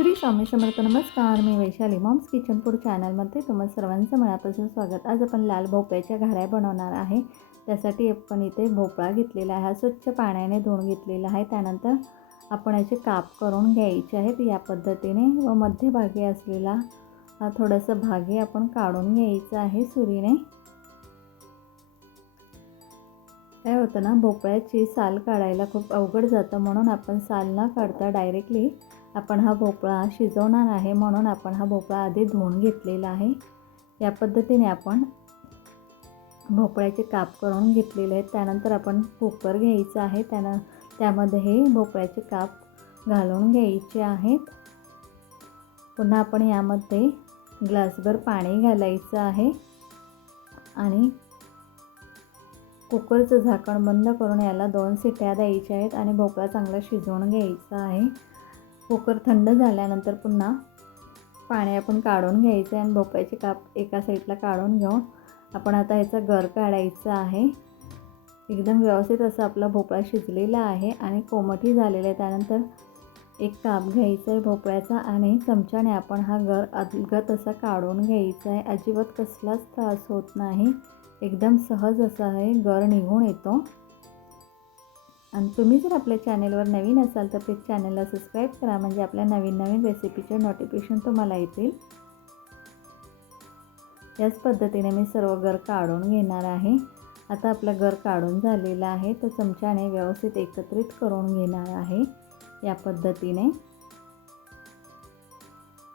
श्री स्वामी समर्थ. नमस्कार. मी Vaishali moms kitchen food चॅनलमध्ये तुम्हा सर्वांचं मनापासून स्वागत. आज आपण लाल भोपळ्याच्या घाऱ्या बनवणार आहे. त्यासाठी आपण इथे भोपळा घेतलेला आहे. हा स्वच्छ पाण्याने धुवून घेतलेला आहे. त्यानंतर आपण याचे काप करून घ्यायचे आहेत. या पद्धतीने व मध्यभागी असलेला हा थोडासा भागे आपण काढून घ्यायचा आहे सुरीने. काय होतं ना भोपळ्याची साल काढायला खूप अवघड जातं म्हणून आपण साल न काढता डायरेक्टली आपण हा भोपळा शिजवणार आहे म्हणून आपण हा भोपळा आधी धुवून घेतलेला आहे. या पद्धतीने आपण भोपळ्याचे काप करून घेतलेले आहेत. त्यानंतर आपण कुकर घ्यायचं आहे. त्यानं त्यामध्ये हे भोपळ्याचे काप घालून घ्यायचे आहेत. पुन्हा आपण यामध्ये ग्लासभर पाणी घालायचं आहे. आणि कुकरचं झाकण बंद करून याला दोन सिट्या द्यायच्या आहेत आणि भोपळा चांगला शिजवून घ्यायचा आहे. कुकर थंड झाल्यानंतर पुन्हा पाणी आपण काढून घ्यायचं आहे आणि भोपळ्याचे काप एका साईडला काढून घेऊन आपण आता ह्याचा गर काढायचा आहे. एकदम व्यवस्थित असं आपला भोपळा शिजलेला आहे आणि कोमटही झालेला आहे. त्यानंतर एक काप घ्यायचा आहे भोपळ्याचा आणि चमच्याने आपण हा गर अलगत असा काढून घ्यायचा आहे. अजिबात कसलाच त्रास होत नाही. एकदम सहज असा आहे. गर निघून येतो. आणि तुम्ही जर आपल्या चॅनेलवर नवीन असाल तर प्लीज चॅनलला सबस्क्राईब करा म्हणजे आपल्या नवीन नवीन रेसिपीचे नोटिफिकेशन तुम्हाला येतील. याच पद्धतीने मी सर्व गर काढून घेणार आहे. आता आपला गर काढून झालेला आहे तो चमच्याने व्यवस्थित एकत्रित करून घेणार आहे या पद्धतीने.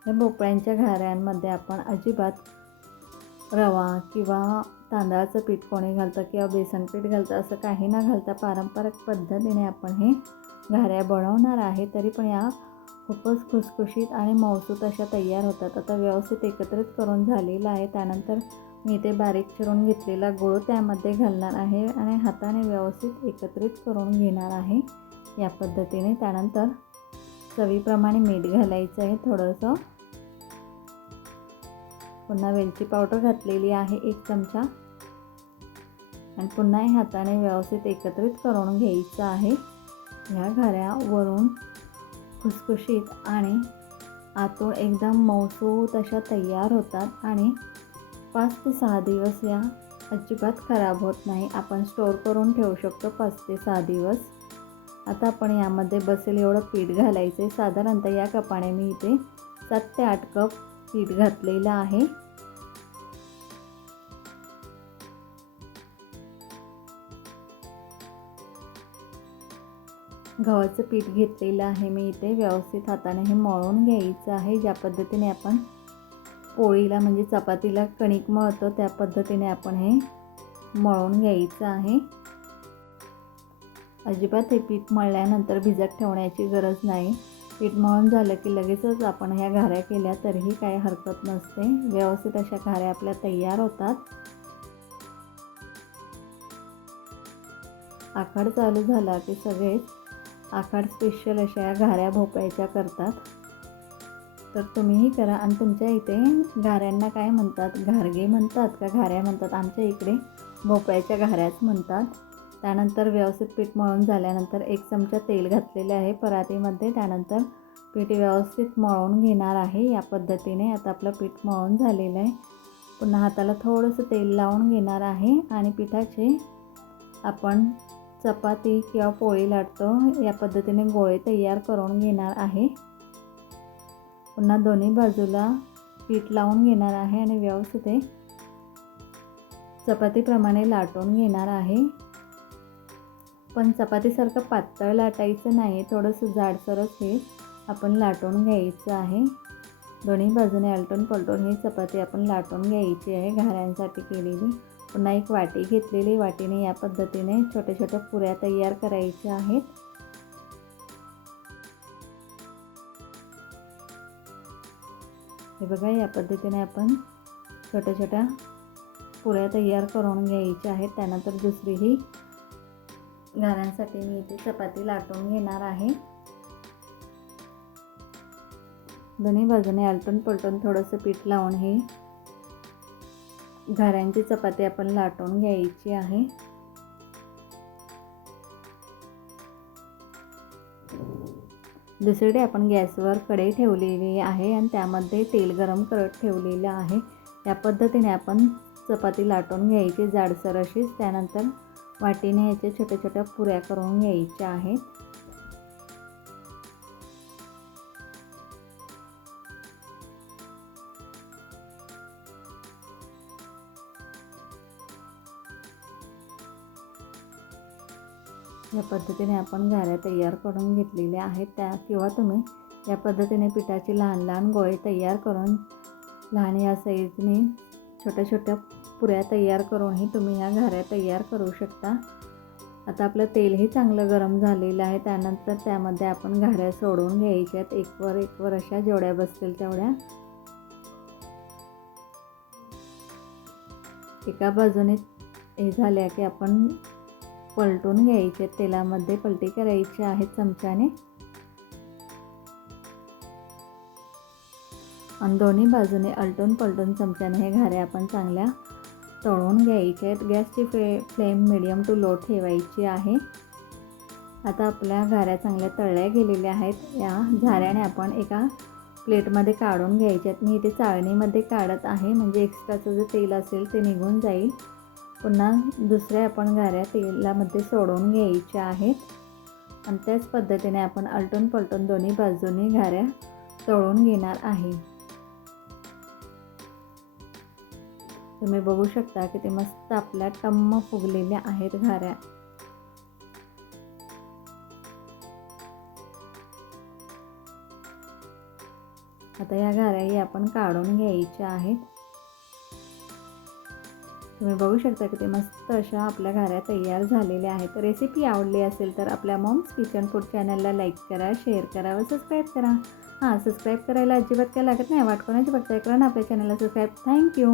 या भोपळ्यांच्या घाऱ्यांमध्ये आपण अजिबात रवा किंवा तांदळाचं पीठ कोणी घालतं किंवा बेसन पीठ घालतं असं काही न घालता पारंपरिक पद्धतीने आपण हे घाऱ्या बनवणार आहे. तरी पण या खूपच खुसखुशीत आणि मौसूत अशा तयार होतात. आता व्यवस्थित एकत्रित करून झालेलं आहे. त्यानंतर मी ते बारीक चिरून घेतलेला गूळ त्यामध्ये घालणार आहे आणि हाताने व्यवस्थित एकत्रित करून घेणार आहे या पद्धतीने. त्यानंतर चवीप्रमाणे मीठ घालायचं आहे. थोडंसं पुन्हा वेलची पावडर घातलेली आहे एक चमचा. आणि पुन्हा हाताने व्यवस्थित एकत्रित करून घ्यायचं आहे. ह्या घाऱ्या वरून खुसखुशीत आणि आतून एकदम मौसूत अशा तयार होतात आणि पाच ते सहा दिवस या अजिबात खराब होत नाही. आपण स्टोअर करून ठेवू शकतो पाच ते सहा दिवस. आता आपण यामध्ये बसेल एवढं पीठ घालायचं आहे साधारणतः या कपाने मी इथे सात ते आठ कप पीठ घातलेलं आहे. गव्हाचं पीठ घेतलेलं आहे मी इथे. व्यवस्थित हाताने हे मळून घ्यायचं आहे. ज्या पद्धतीने आपण पोळीला म्हणजे चपातीला कणिक मळतो त्या पद्धतीने आपण हे मळून घ्यायचं आहे. अजिबात हे पीठ मळल्यानंतर भिजत ठेवण्याची गरज नाही. पीठ मळून झालं की लगेचच आपण ह्या घाऱ्या केल्या तरीही काही हरकत नसते. व्यवस्थित अशा घाऱ्या आपल्या तयार होतात. आखाड चालू झाला की सगळेच आखाड स्पेशल अशा या घाऱ्या भोपळ्याच्या करतात. तर तुम्हीही करा आणि तुमच्या इथे घाऱ्यांना काय म्हणतात? घारगे म्हणतात का? घाऱ्या म्हणतात. आमच्या इकडे भोपळ्याच्या घाऱ्याच म्हणतात. त्यानंतर व्यवस्थित पीठ मळून झाल्यानंतर एक चमचा तेल घातलेले आहे. परातीमध्ये त्यानंतर पीठ व्यवस्थित मळून घेणार आहे या पद्धतीने. आता आपलं पीठ मळून झालेलं आहे. पुन्हा हाताला थोडंसं तेल लावून घेणार आहे आणि पिठाचे आपण चपाती किंवा पोळी लाटतो. या पद्धतीने गोळे तयार करून घेणार आहे. पुन्हा दोन्ही बाजूला पीठ लावून घेणार आहे आणि व्यवस्थित चपातीप्रमाणे लाटून घेणार आहे. पण चपातीसारखं पातळ लाटायचं नाही थोडंसं जाडसरच हे आपण लाटून घ्यायचं आहे. दोन्ही बाजूने आलटून पलटून ही चपाती आपण लाटून घ्यायची आहे घाऱ्यांसाठी केलेली. पुन्हा एक वाटी घेतलेली वाटीने या पद्धतीने छोट्या छोट्या पुऱ्या तयार करायच्या आहेत. हे बघा या पद्धतीने आपण छोट्या छोट्या पुऱ्या तयार करून घ्यायच्या आहेत. त्यानंतर दुसरीही घाऱ्यांसाठी मी इथे चपाती लाटून घेणार आहे. दोन्ही बाजूने आलटून पलटून थोडंसं पीठ लावून हे घाऱ्यांची चपाती आपण लाटून घ्यायची आहे. दुसरीकडे आपण गॅसवर कढई ठेवलेली आहे आणि त्यामध्ये तेल गरम करत ठेवलेलं आहे. या पद्धतीने आपण चपाती लाटून घ्यायची जाडसर अशीच. त्यानंतर वाटीने ह्याच्या छोट्या छोट्या पुऱ्या करून घ्यायच्या आहेत. या पद्धतीने आपण गाऱ्या तयार करून घेतलेल्या आहेत. त्या किंवा तुम्ही या पद्धतीने पिठाचे लहान लहान गोळे तयार करून लहान या साईजने छोट्या छोट्या पुऱ्या तयार करूनही तुम्ही ह्या घाऱ्या तयार करू शकता. आता आपलं तेलही चांगलं गरम झालेलं आहे. त्यानंतर त्यामध्ये आपण घाऱ्या सोडून घ्यायच्यात एकवर एकवर अशा जेवढ्या बसतील तेवढ्या. एका बाजूने हे झाल्या की आपण पलटून घ्यायचे तेलामध्ये पलटी करायची आहे चमच्याने. आणि दोन्ही बाजूने अलटून पलटून चमच्याने हे घाऱ्या आपण चांगल्या तळून घ्यायचे आहेत. गॅसची फ्ले फ्लेम मिडियम टू लो ठेवायची आहे. आता आपल्या घाऱ्या चांगल्या तळल्या गेलेल्या आहेत. या झाऱ्याने आपण एका प्लेटमध्ये काढून घ्यायचे आहेत. मी इथे चाळणीमध्ये काढत आहे. म्हणजे एक्स्ट्राचं जे तेल असेल ते निघून जाईल. पुन्हा दुसऱ्या आपण घाऱ्या तेलामध्ये सोडून घ्यायच्या आहेत. आणि त्याच पद्धतीने आपण आलटून पलटून दोन्ही बाजूनी घाऱ्या तळून घेणार आहे. तुम्ही बघू शकता की ते मस्त आपल्या टम्म फुगलेल्या आहेत घाऱ्या. आता या घाऱ्याही आपण काढून घ्यायच्या आहेत. तुम्ही बघू शकता की ते मस्त अशा आपल्या घाऱ्या तयार झालेल्या आहेत. रेसिपी आवडली असेल तर आपल्या मॉम्स किचन फूड चॅनलला लाईक करा शेअर करा व सबस्क्राईब करा. हां सबस्क्राईब करायला अजिबात काय लागत नाही. वाट कोणाची बघताय? करा ना आपल्या चॅनलला सबस्क्राईब. थँक्यू.